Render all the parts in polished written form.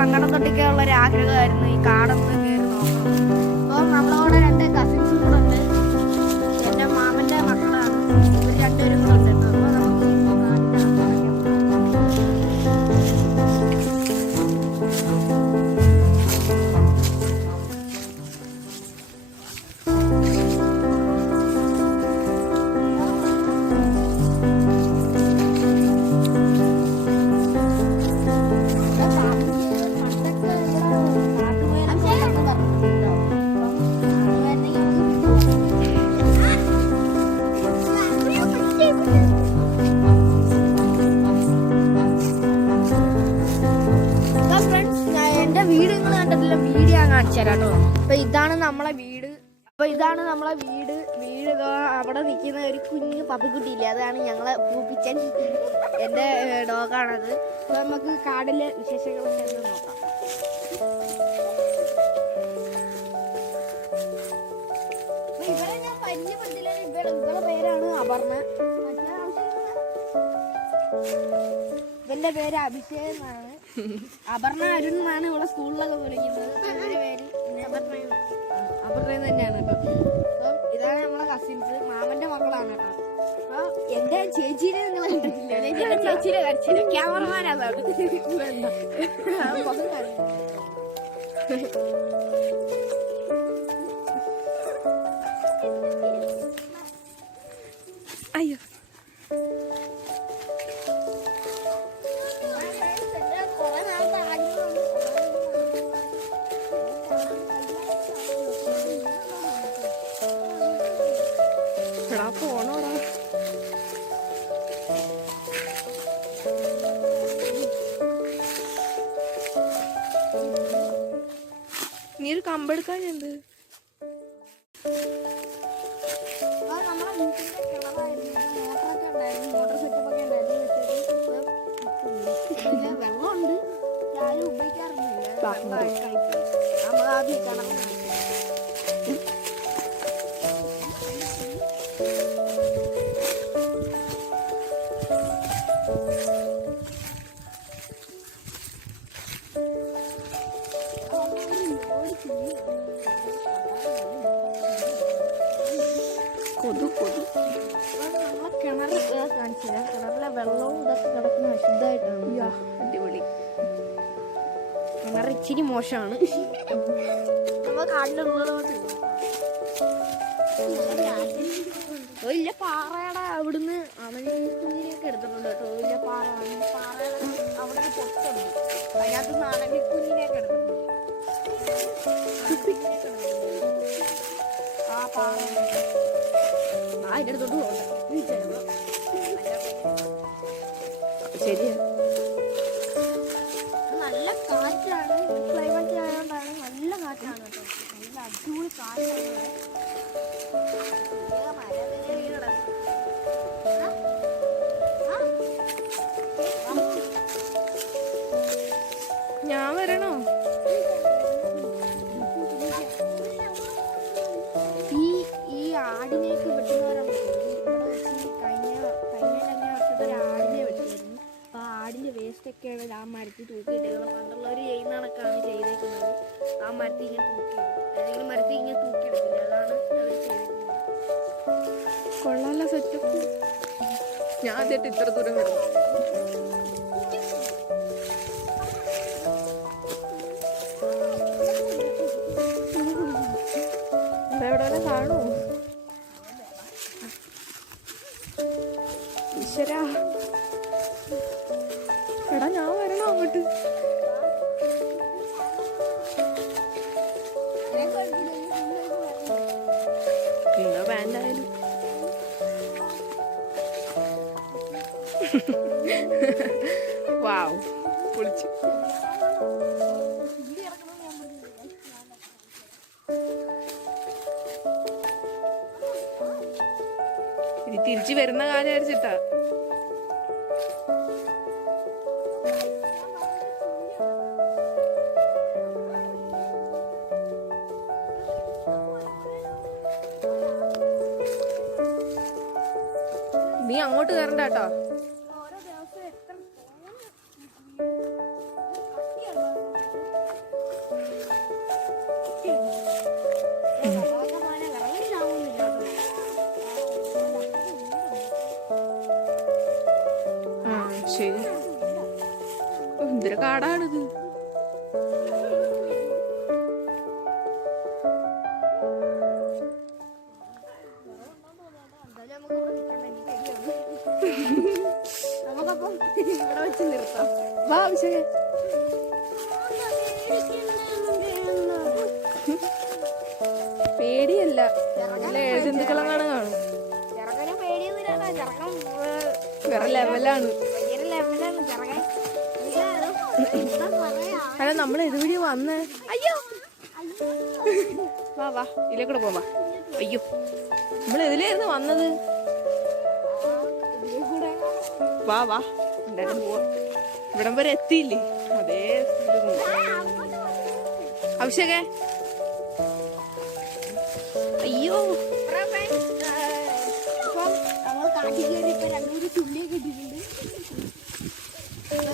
മങ്ങണത്തൊട്ടിക്കുള്ള ഒരു ആഗ്രഹമായിരുന്നു ഈ കാടൊന്ന് കയറി നോക്കണം. അപ്പോൾ നമ്മളവിടെ രണ്ട് കസിൻസും കൂടെ ഉണ്ട്. എൻ്റെ മാമൻ്റെ മക്കളാണ്. ഇവർ രണ്ടുപേരും കൂടെ ഉണ്ട്. അപ്പോൾ നമുക്ക് കാണിച്ചുതരാട്ടോ. അപ്പൊ ഇതാണ് നമ്മളെ വീട്. വീട് അവിടെ നിൽക്കുന്ന ഒരു കുഞ്ഞു പപ്പിക്കുട്ടിയില്ലേ, അതാണ് ഞങ്ങളെ പൂപ്പിച്ചൻ. എൻ്റെ ഡോഗാണത്. അപ്പൊ നമുക്ക് കാടിലെ വിശേഷങ്ങളൊക്കെ ഒന്ന് നോക്കാം. ഇവരെ ഞാൻ പരിചയപ്പെടുത്തില്ല. ഇവരുടെ പേരാണ് അപർണ. ഇവന്റെ പേര് അഭിഷേക് എന്നാണ്. അപർണ അരുൺ എന്നാണ് ഇവിടെ സ്കൂളിലൊക്കെ വിളിക്കുന്നത്. അപർണ തന്നെയാണ് കേട്ടോ. അപ്പം ഇതാണ് നമ്മളെ കസിൻസ്, മാമന്റെ മക്കളാണ് കേട്ടോ. അപ്പൊ എന്റെ ചേച്ചീനെ നിങ്ങൾ കണ്ടിട്ടില്ല. ചേച്ചീനെ കളിച്ചില്ല, ക്യാമറമാനാണ്. അയ്യോ പോണോടാ. നീ ഒരു കമ്പെടുക്കാൻ എന്ത് നമ്മളെ വീട്ടിന്റെ കിണറായിരുന്നു. മോട്ടറൊക്കെ ഉണ്ടായിരുന്നു, മോട്ടർ സെറ്റപ്പൊക്കെ ഉണ്ടായിരുന്നു. വെള്ളമുണ്ട്, ആരും ഉപയോഗിക്കാറൊന്നുമില്ല. നമ്മളാദ്യം കിണറ് നമ്മളെ കിണർ കാണിച്ചു തരാം. കിണറിലെ വെള്ളവും ഇതൊക്കെ കിടക്കുന്ന അശുദ്ധമായിട്ടാണ്. അടിപൊളി കിണർ. ഇച്ചിരി മോശമാണ്. നമ്മൾ കാടിൻ്റെ ഉള്ളിലോട്ട് വലിയ പാറയുടെ അവിടുന്ന് അവന് കുഞ്ഞിനെയൊക്കെ എടുത്തിട്ടുണ്ട് കേട്ടോ. വലിയ പാറയുടെ അവിടെ ഒരു പൊട്ടുണ്ട്, അതിനകത്ത് നാണി കുഞ്ഞിനെയൊക്കെ എടുത്തിട്ടുണ്ട്. ആ പാറ അതിൻ്റെ അടുത്തോട്ട് പോകണ്ട. ശരിയാ, നല്ല കാറ്റാണ്. ക്ലൈമറ്റ് ആയതുകൊണ്ടാണ് നല്ല കാറ്റാണ് കേട്ടോ. നല്ല അടിപൊളി കാറ്റാണ്. ഞാൻ വരണോ? ഈ ആടിനെയൊക്കെ വെട്ടുന്നവരാണ്. കഴിഞ്ഞ വർഷത്തെ ഒരു ആടിനെ വെട്ടിയായിരുന്നു. അപ്പോൾ ആ ആടിൻ്റെ വേസ്റ്റൊക്കെയാണ് ആ മരത്തിൽ തൂക്കിയിട്ടേക്കുന്നത്. പണ്ടുള്ളവർ ചെയ്യുന്ന കണക്കാണ് ചെയ്തേക്കുന്നത്. ആ മരത്തിൽ ഇങ്ങനെ തൂക്കിയിടും. ഏതെങ്കിലും മരത്തിൽ ഇങ്ങനെ തൂക്കിയെടുക്കില്ല, അതാണ് അവർ ചെയ്തേക്കുന്നത്. കൊള്ളാല്ല സെറ്റപ്പ്. ഞാൻ ആദ്യമായിട്ട് ഇത്ര ദൂരം വരുന്നു. എവിടെ വരെ കാണൂ? ഈശ്വരാ, എടാ ഞാൻ വരണോ അങ്ങോട്ട്? എന്താ വേണ്ടായാലും വാവ്, പൊളിച്ചു. ഇനി തിരിച്ചു വരുന്ന കാര്യം അടിച്ചിട്ടാ. നീ അങ്ങോട്ട് കയറണ്ട കേട്ടോ. ഓരോ ദിവസം എത്ര ശരി, എന്തൊരു കാടാണിത്. നമുക്കപ്പം ഇവിടെ വെച്ച് നിർത്താം. വാ അഭിഷേകേ. പേടിയല്ല, നല്ല എഴുതുന്തുക്കളെങ്ങാണ് കാണും. ചെറുക്കന് പേടിയൊന്നുമില്ല, ചെറുക്കൻ വേറെ ലെവലാണ്. ഭയങ്കര ലെവലാണ് ചെറുക്കൻ. അല്ല നമ്മൾ എതുവഴി വന്നേ? അയ്യോ വാ വാ, ഇതിലേക്കൂടെ പോവാ. അയ്യോ നമ്മൾ എതിലായിരുന്നു വന്നത്? വാ വാ, എന്തായാലും പോവാ. ഇവിടം വരെ എത്തിയില്ലേ? അതേ അഭിഷേകേ. അയ്യോ ഇപ്പം നമ്മൾ കാട്ടിൽ കയറി ഇപ്പൊ രണ്ടൂര് ചുള്ളിയൊക്കെ ഇട്ടിട്ടുണ്ട്.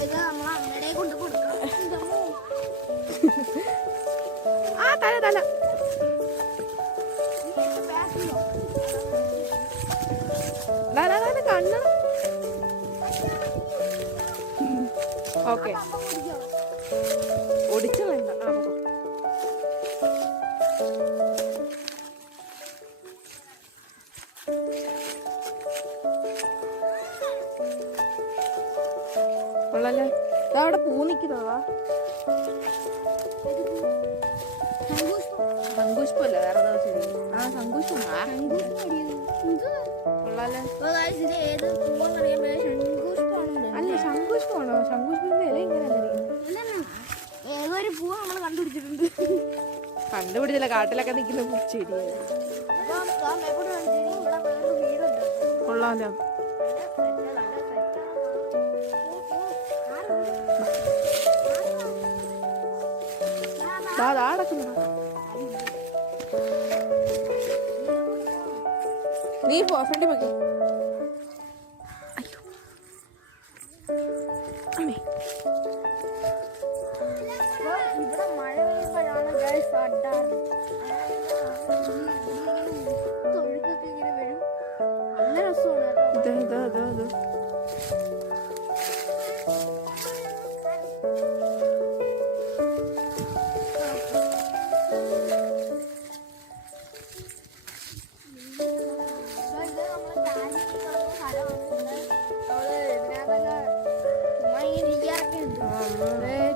ഇത് നമ്മൾ അമ്മയുടെ കൊണ്ട് കൊടുക്കണം. ആ തല തല. കണ്ണ ഓക്കെ ഒടിച്ചു വേണ്ട. ആ കൊള്ളല്ലേ. അവിടെ പൂ നിക്കുന്നതാ. ശംഖുഷ്പല്ലേ വേറെ ശരി. ആ ശംഖുഷ്പം കൊള്ളാല്ലേ. അല്ല ശംഖുഷ്പമാണോ? ശംഖുഷ്പത്തിന്റെ ഇല ഇങ്ങനെ ഏതൊരു പൂ നമ്മൾ കണ്ടുപിടിച്ചിട്ടുണ്ട്. കണ്ടുപിടിച്ചില്ല, കാട്ടിലൊക്കെ നിൽക്കുന്ന ചെടി. കൊള്ളാലോ. നീ ഫ്രണ്ട് പോയി. അയ്യോ അമ്മേ. ഇവിടെ മഴ പെയ്യുമ്പോഴാണ് തൊഴുക്കൊക്കെ ഇങ്ങനെ വരും. നല്ല രസമാണ് കേട്ടോ.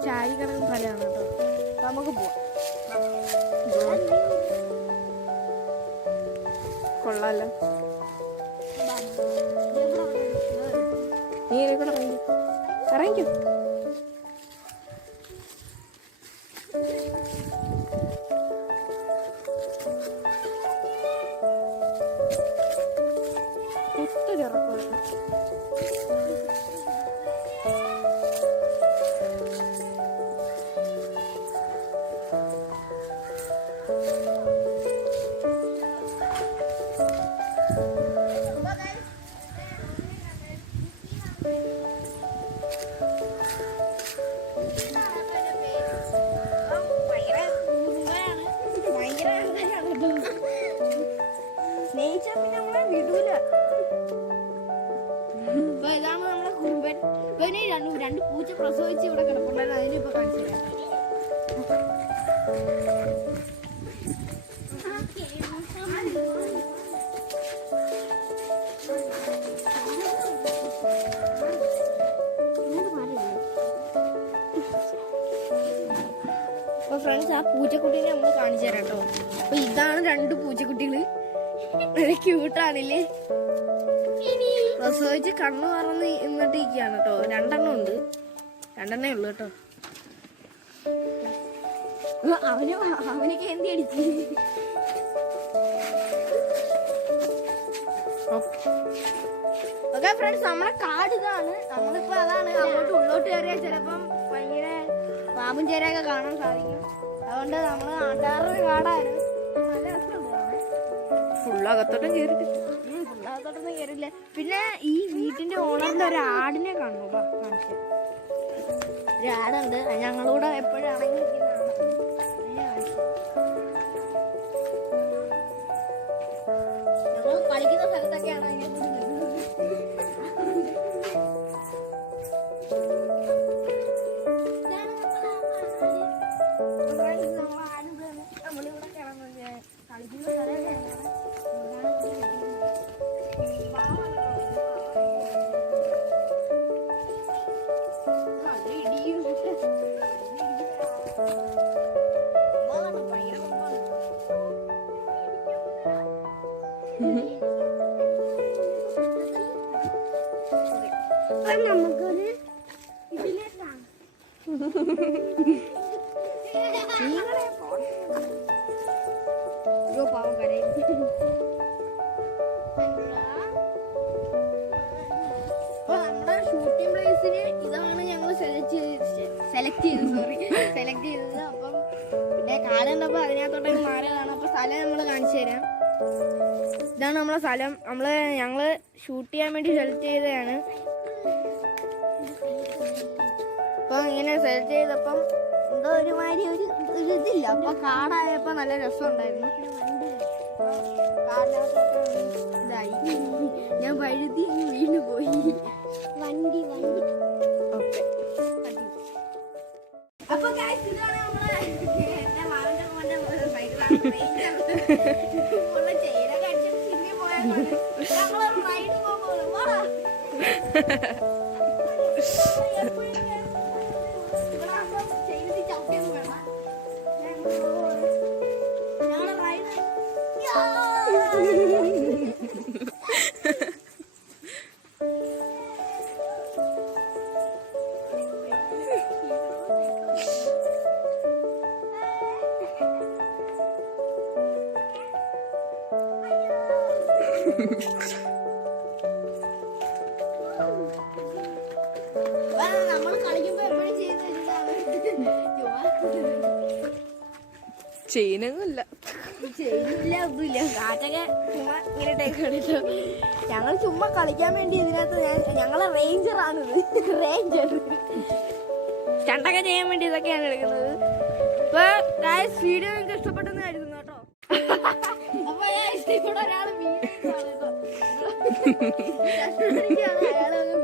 ചാരി കിടക്കുന്ന സ്ഥലമാണ് കേട്ടോ. നമുക്ക് പോവാം. കൊള്ളാലോ. നീ ഇതിലേക്കൂടെ ഇറങ്ങിക്കോ. സ്നേഹിച്ചാ പിന്നെ നമ്മളെ വിടൂല. ഇതാണ് നമ്മളെ കുറുമ്പൻ. ഇവന് രണ്ട് പൂച്ച പ്രസവിച്ച് ഇവിടെ കിടപ്പുണ്ടായിരുന്നു. അതിനിപ്പോ കാണിച്ചു തരാം. അപ്പൊ ഫ്രണ്ട്സ്, ആ പൂച്ചക്കുട്ടീനെ നമ്മൾ കാണിച്ചു തരാം കേട്ടോ. അപ്പൊ ഇതാണ് രണ്ട് പൂച്ചക്കുട്ടികള്. നല്ല ക്യൂട്ടാണില്ലേ? പ്രസവിച്ച് കണ്ണു പറന്ന് ഇന്നിട്ടിരിക്കുകയാണ് കേട്ടോ. രണ്ടെണ്ണം ഉണ്ട്, രണ്ടെണ്ണേ ഉള്ളു കേട്ടോ. അവനൊക്കെ എന്തി അടിച്ചു. ഓക്കെ ഫ്രണ്ട്സ്, നമ്മളെ കാട് ഇതാണ്. നമ്മളിപ്പോ അതാണ് അങ്ങോട്ട് ഉള്ളോട്ട് കയറിയാൽ ചിലപ്പം ഭയങ്കര പാമ്പും ചേരയൊക്കെ കാണാൻ സാധിക്കും. അതുകൊണ്ട് നമ്മള് നാട്ടാറുടെ കാടായിരുന്നു. നല്ല രസമുണ്ട്. ഫുള്ളകത്തോട്ടും കേറിട്ട് ഫുള്ളാ അകത്തോട്ടൊന്നും കയറില്ല. പിന്നെ ഈ വീട്ടിന്റെ ഓണറിന്റെ ഒരു ആടിനെ കാണുന്നു. കാണിച്ചു ഒരു ആടുണ്ട്, ഞങ്ങളൂടെ എപ്പോഴും അടങ്ങിയിരിക്കുന്നതാണ്. ഞങ്ങൾ കളിക്കുന്ന സ്ഥലത്തൊക്കെയാണ് അതിനെ നമ്മളിവിടെ കിടന്ന് കളിക്കുന്ന സ്ഥലം. നമുക്കൊരു ഇതിലേക്കാണ് പാവം കരയും. അപ്പൊ നമ്മുടെ ഷൂട്ടിംഗ് പ്ലേസിന് ഇതാണ് ഞങ്ങൾ സെലക്ട് ചെയ്തത്. അപ്പം പിന്നെ കാടുണ്ടപ്പോ അതിനകത്തോട്ടൊക്കെ മാറിയതാണ്. അപ്പൊ സ്ഥലം നമ്മൾ കാണിച്ചു തരാം. ഇതാണ് നമ്മളെ സ്ഥലം. ഞങ്ങള് ഷൂട്ട് ചെയ്യാൻ വേണ്ടി സെലക്ട് ചെയ്തതാണ്. അപ്പൊ ഇങ്ങനെ സെലക്ട് ചെയ്തപ്പം എന്തോ ഒരുമാതിരി ഒരു ഇതില്ല. അപ്പൊ കാടായപ്പോ നല്ല രസമുണ്ടായിരുന്നു. ഇതായി ഞാൻ വഴുതി വീണ് പോയി. വണ്ടി ഓക്കെ. അപ്പൊ ഇതാണ് നമ്മളെ എന്റെ മാവന്റെ മോന്റെ സൈക്കിളാണ്. ചെയിലൊക്കെ അടിച്ചിട്ട് സിനിമ പോയാൽ ഞങ്ങളൊരു റൈഡ് പോകുമ്പോൾ നമ്മൾ കളിക്കുമ്പോ എപ്പോഴും ചെയ്യുന്നൊന്നുമില്ല, ഒന്നുമില്ല. കാറ്റൊക്കെ ചുമ്മാ ഇങ്ങനെ ടേക്കടിച്ചു. ഞങ്ങൾ ചുമ്മാ കളിക്കാൻ വേണ്ടി ഇതിനകത്ത് ഞങ്ങളെ റേഞ്ചറാണിത്. റേഞ്ചർ സ്റ്റണ്ടൊക്കെ ചെയ്യാൻ വേണ്ടി ഇതൊക്കെയാണ് എടുക്കുന്നത്. ഇപ്പൊ വീഡിയോ നിങ്ങൾക്ക് ഇഷ്ടപ്പെട്ടെന്ന് കരുതുന്നു കേട്ടോ. അപ്പൊ ഇവിടെ ഒരാള് വീഡിയോ അയാളൊക്കെ